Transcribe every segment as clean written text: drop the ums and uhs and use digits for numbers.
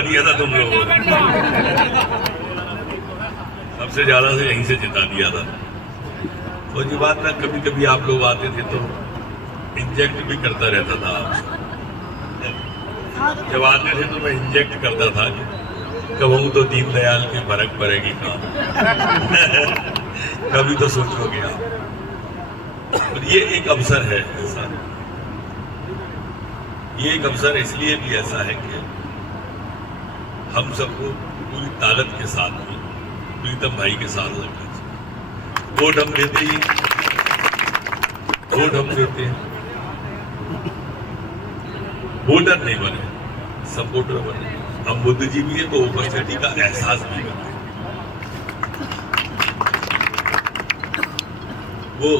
जिता दिया था तुम लोगों ने, सबसे ज्यादा से यहीं से जिता दिया था। तो ये बात ना, कभी कभी आप लोग आते थे तो इंजेक्ट भी करता रहता था आपसे। जब आते थे तो मैं इंजेक्ट करता था कि कहूँ तो दीनदयाल की फर्क पड़ेगी काम। कभी तो सोचोगे आप। और ये एक अवसर है ऐसा, ये एक अवसर इसलिए भी ऐसा है कि हम सबको पूरी ताकत के साथ में प्रीतम भाई के साथ लगना चाहिए। वोट हम देते ही, वोट हम देते हैं, वोटर नहीं बने, सपोर्टर बने। हम बुद्धिजीवी हैं तो उपस्थिति का एहसास भी करते हैं। वो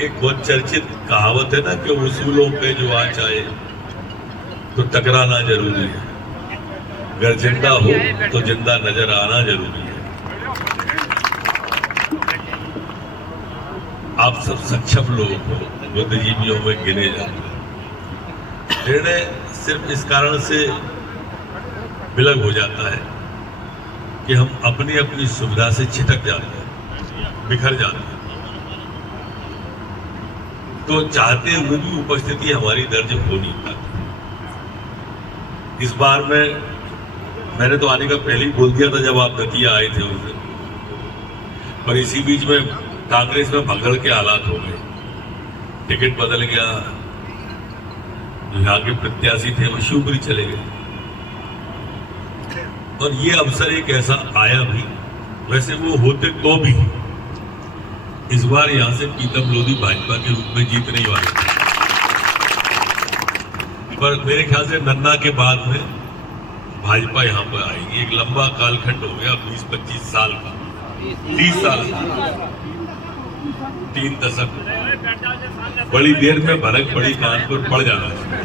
एक बहुत चर्चित कहावत है ना कि उसूलों पे जो आ जाए तो टकराना जरूरी है, अगर जिंदा हो तो जिंदा नजर आना जरूरी है। आप सब सक्षम लोग हो, बुद्धिजीवियों में गिने जाते हैं। निर्णय सिर्फ इस कारण से विलग हो जाता है कि हम अपनी अपनी सुविधा से छिटक जाते हैं, बिखर जाते हैं। तो चाहते हुए भी उपस्थिति हमारी दर्ज हो नहीं पाती। इस बार मैंने तो आने का पहले ही बोल दिया था जब आप दतिया आए थे उस दिन, पर इसी बीच में कांग्रेस में भगदड़ के हालात हो गए, टिकट बदल गया, जो यहाँ के प्रत्याशी थे वो शिवपुरी चले गए। और ये अवसर एक ऐसा आया भी, वैसे वो होते तो भी इस बार यहां से प्रीतम लोधी भाजपा के रूप में जीत नहीं वाले थे, पर मेरे ख्याल से नन्ना के बाद में भाजपा यहां पर आएगी। एक लंबा कालखंड हो गया, 20-25 साल का, 30 साल का, 3 दशक, बड़ी देर में भनक पड़ी कान पर पड़ जाना चाहिए।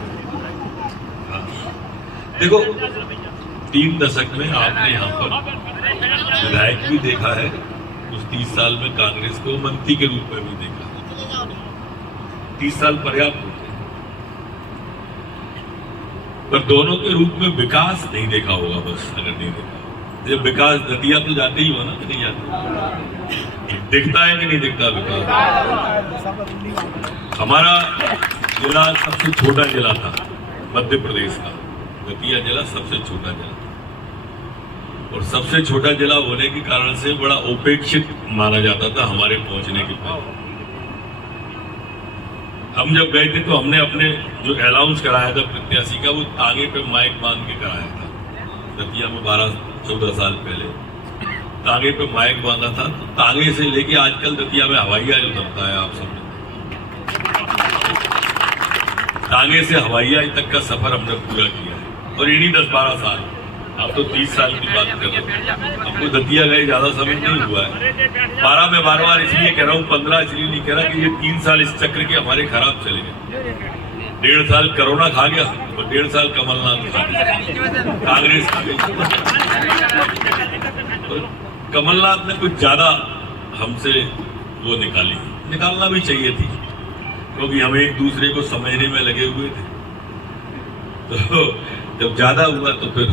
देखो 3 दशक में आपने यहाँ पर विधायक भी देखा है, उस 30 साल में कांग्रेस को मंत्री के रूप में भी देखा। 30 साल पर्याप्त होते हैं, पर दोनों के रूप में विकास नहीं देखा होगा। बस अगर नहीं देखा, जब विकास दतिया तो जाते ही हो ना, कि नहीं जाते, दिखता है कि नहीं दिखता विकास। हमारा जिला सबसे छोटा जिला था मध्य प्रदेश का, दतिया जिला सबसे छोटा जिला, और सबसे छोटा जिला होने के कारण से बड़ा उपेक्षित माना जाता था हमारे पहुंचने के बाद। हम जब गए थे तो हमने अपने जो अनाउंस कराया था प्रत्याशी का, वो तांगे पे माइक बांध के कराया था। दतिया में 12-14 साल पहले तांगे पे माइक बांधा था। तो तांगे से लेके आजकल दतिया में हवाई जहाज उतरता है, आप सबने तांगे से हवाई जहाज तक का सफर हमने पूरा किया है, और इन्हीं 10-12 साल। आप तो 30 साल की बात कर रहे हो, आपको दतिया गए ज्यादा समय नहीं हुआ है। 12 में बार इसलिए कह रहा हूँ, 15 इसलिए नहीं कह रहा कि ये 3 साल इस चक्र के हमारे खराब चले गए। 1.5 साल कोरोना खा गया और 1.5 साल कमलनाथ खा गया, कांग्रेस खा गई। कमलनाथ ने कुछ ज्यादा हमसे वो निकालना भी चाहिए थी, क्योंकि हम एक दूसरे को समझने में लगे हुए थे। तो जब ज्यादा हुआ तो फिर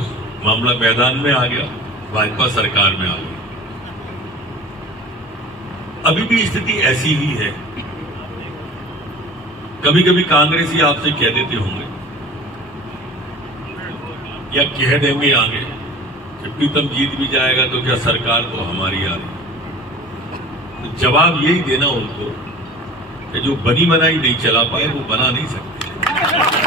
मामला मैदान में आ गया, भाजपा सरकार में आ गई। अभी भी स्थिति ऐसी ही है। कभी कभी कांग्रेसी आपसे कह देते होंगे या कह देंगे आगे कि प्रीतम जीत भी जाएगा तो क्या सरकार तो हमारी आ रही। तो जवाब यही देना उनको कि जो बनी बनाई नहीं चला पाए वो बना नहीं सकते।